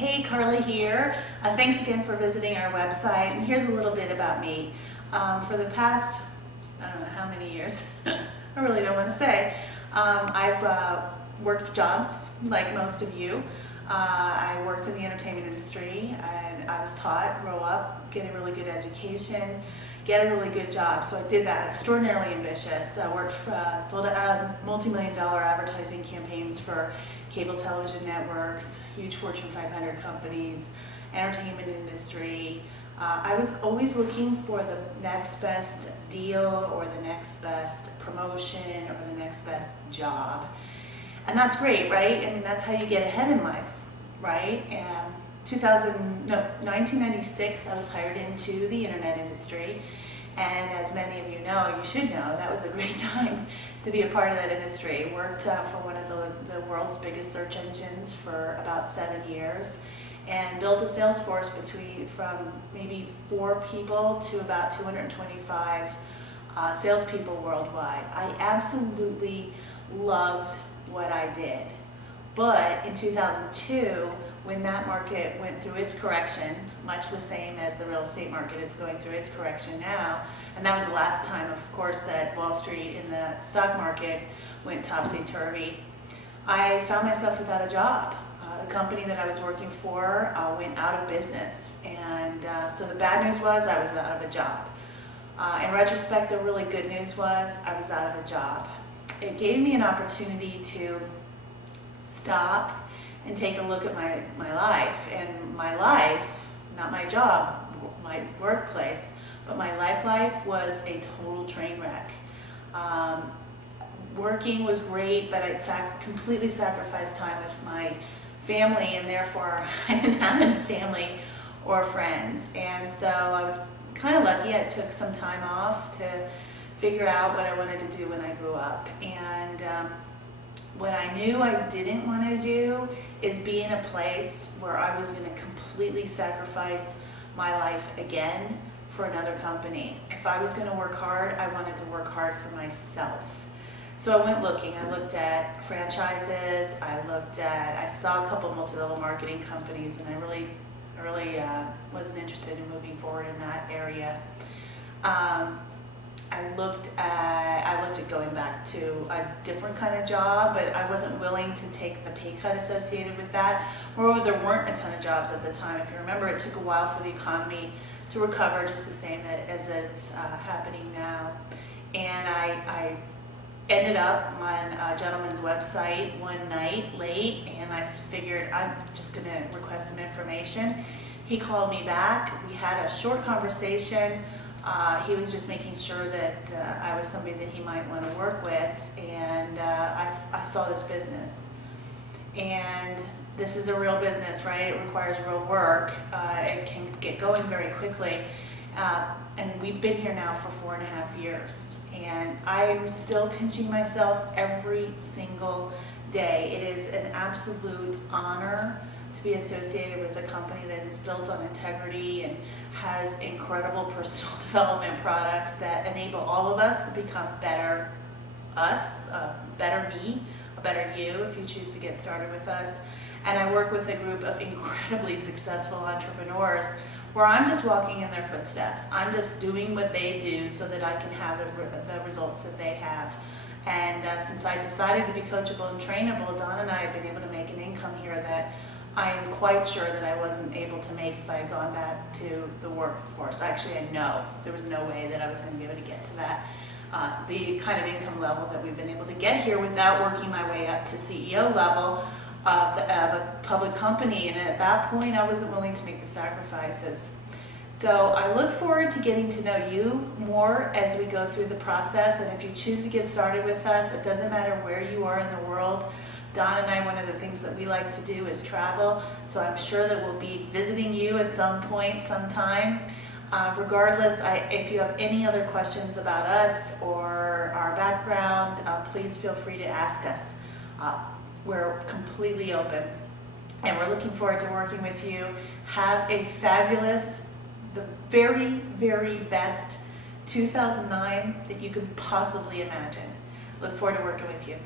Hey, Karla here. Thanks again for visiting our website. And here's a little bit about me. For the past, I don't know how many years, I really don't want to say, I've worked jobs like most of you. I worked in the entertainment industry and I was taught, grow up, get a really good education, get a really good job. So I did that, extraordinarily ambitious. I worked for, sold multi-million-dollar advertising campaigns for cable television networks, huge Fortune 500 companies, entertainment industry. I was always looking for the next best deal or the next best promotion or the next best job. And that's great, right? I mean, that's how you get ahead in life, right? And 1996, I was hired into the internet industry. And as many of you know, you should know, that was a great time to be a part of that industry. Worked for one of the world's biggest search engines for about 7 years and built a sales force from maybe 4 people to about 225 salespeople worldwide. I absolutely loved what I did. But in 2002, when that market went through its correction, much the same as the real estate market is going through its correction now, and that was the last time, of course, that Wall Street and the stock market went topsy-turvy, I found myself without a job. The company that I was working for went out of business, and so the bad news was I was out of a job. In retrospect, the really good news was I was out of a job. It gave me an opportunity to stop and take a look at my life. And my life, not my job, my workplace, but my life was a total train wreck. Working was great, but I'd completely sacrificed time with my family, and therefore I didn't have any family or friends. And so I was kind of lucky. I took some time off to figure out what I wanted to do when I grew up. And what I knew I didn't want to do is be in a place where I was going to completely sacrifice my life again for another company. If I was going to work hard, I wanted to work hard for myself. So I went looking. I looked at franchises. I saw a couple multi-level marketing companies, and I really wasn't interested in moving forward in that area. I looked at going back to a different kind of job, but I wasn't willing to take the pay cut associated with that. Moreover, there weren't a ton of jobs at the time. If you remember, it took a while for the economy to recover, just the same as it's happening now. And I ended up on a gentleman's website one night late, and I figured I'm just going to request some information. He called me back. We had a short conversation. He was just making sure that I was somebody that he might want to work with, and I saw this business. And this is a real business, right? It requires real work. It can get going very quickly. And we've been here now for 4.5 years. And I'm still pinching myself every single day. It is an absolute honor to be associated with a company that is built on integrity and has incredible personal development products that enable all of us to become better us, better me, a better you if you choose to get started with us. And I work with a group of incredibly successful entrepreneurs where I'm just walking in their footsteps. I'm just doing what they do so that I can have the results that they have. And since I decided to be coachable and trainable, Don and I have been able to make an income here that I am quite sure that I wasn't able to make if I had gone back to the workforce. Actually, I know there was no way that I was going to be able to get to that, the kind of income level that we've been able to get here without working my way up to CEO level of a public company. And at that point, I wasn't willing to make the sacrifices. So I look forward to getting to know you more as we go through the process. And if you choose to get started with us, it doesn't matter where you are in the world. Don and I, one of the things that we like to do is travel, so I'm sure that we'll be visiting you at some point, sometime. Regardless, if you have any other questions about us or our background, please feel free to ask us. We're completely open, and we're looking forward to working with you. Have a fabulous, the very, very best 2009 that you could possibly imagine. Look forward to working with you.